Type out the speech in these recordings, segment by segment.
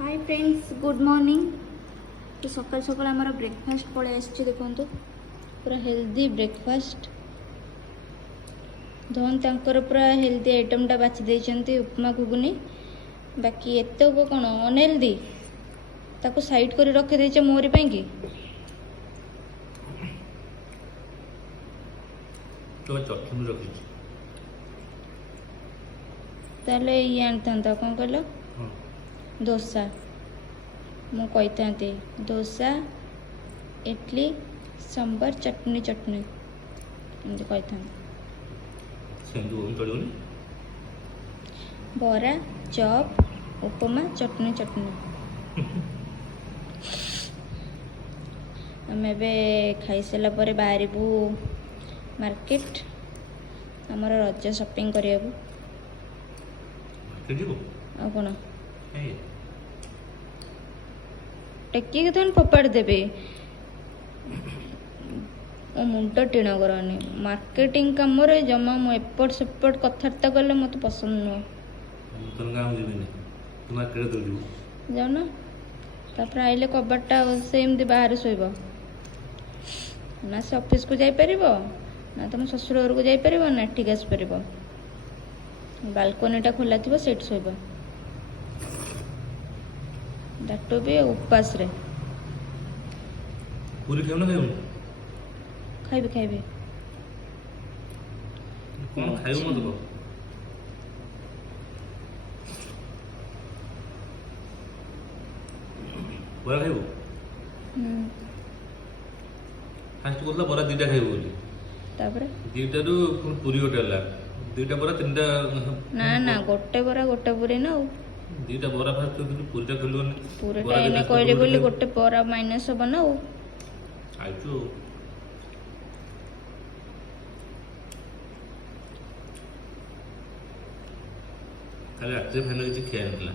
Hi friends good morning. तो सकाल सकाल आमर ब्रेकफास्ट पड़े आसछि देखंतु पूरा हेल्दी ब्रेकफास्ट। धन तांकर पूरा हेल्दी आइटमटा बाछि देइछन्ती उपमा घुगुनी। बाकी एते को कोन अनहेल्दी ताको साइड करी रखि देइछ मोरी पई की। तो चटनी रखि ताले ये आनतांता कोन कहलो डोसा मु कहते डोसा इडली सांबर चटनी चटनी एमती कहता बरा चॉप उपमा चटनी चटनी। आम खाई सारा पर बाहरबू मार्केट आमर रज शॉपिंग करने आ कौन टेकिक तो फोपाड़ी देवे ओ मुंड टीण करानी मार्केटिंग कम जमा मु एपट सेपट कथबार्ता कले मत पसंद नुह जाऊना तापर आइले कबाटा से एमती बाहर शोब ना से ऑफिस को जापर ना तुम ससुर घर को जापर ना ठीक आसपर बालकोनीटा खोला थी से शोब डाक्टर भी उपास रे पूरी खाइब ना खाइबे खाइबे कौन खाइब मत को बरा खाइब फास्ट कोला बरा दुईटा खाइब बोली तापर दुईटा रु पूरी गोटे हला दुईटा बरा तीनटा ना ना गोटे बरा गोटे पूरी ना दुईटा बरा फास्ट पूरीटा खोलबन पूराटा एने कहले बोली गोटे बरा माइनस हबो ना आइचो काले रात्रि फैन किसी खिया नला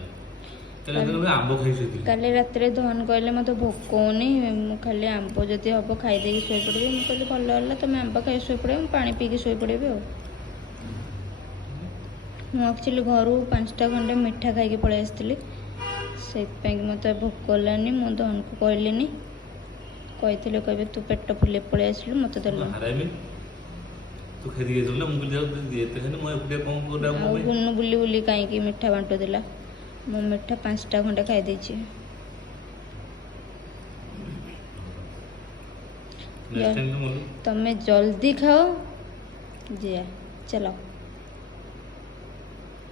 काले आंब खाई काले रात्रि धन कहले मत भोक होनी मु खाली आंब जदि हम खाई देकी शोई पड़बी मु कहली भल हला तुम आंब खाई शोई पड़े पानी पीकी शोई पड़ेबी मु एक्चुअली घर 5टा खंडे मिठा खाई पलि आसती से मत भोक होलानी मु धन को कहलिनी कही कहे तू पेट फुले पलि आसलु मत देलु तू खाई दिए ना मुंगल जाओ देते हैं मैं एपटे कम कर रहा हूं गुन्नु बुली बुली काई मिठा बांटो देला मु मिठा 5टा खंडे खाई देछि तमे जल्दी खाओ जिया चलो।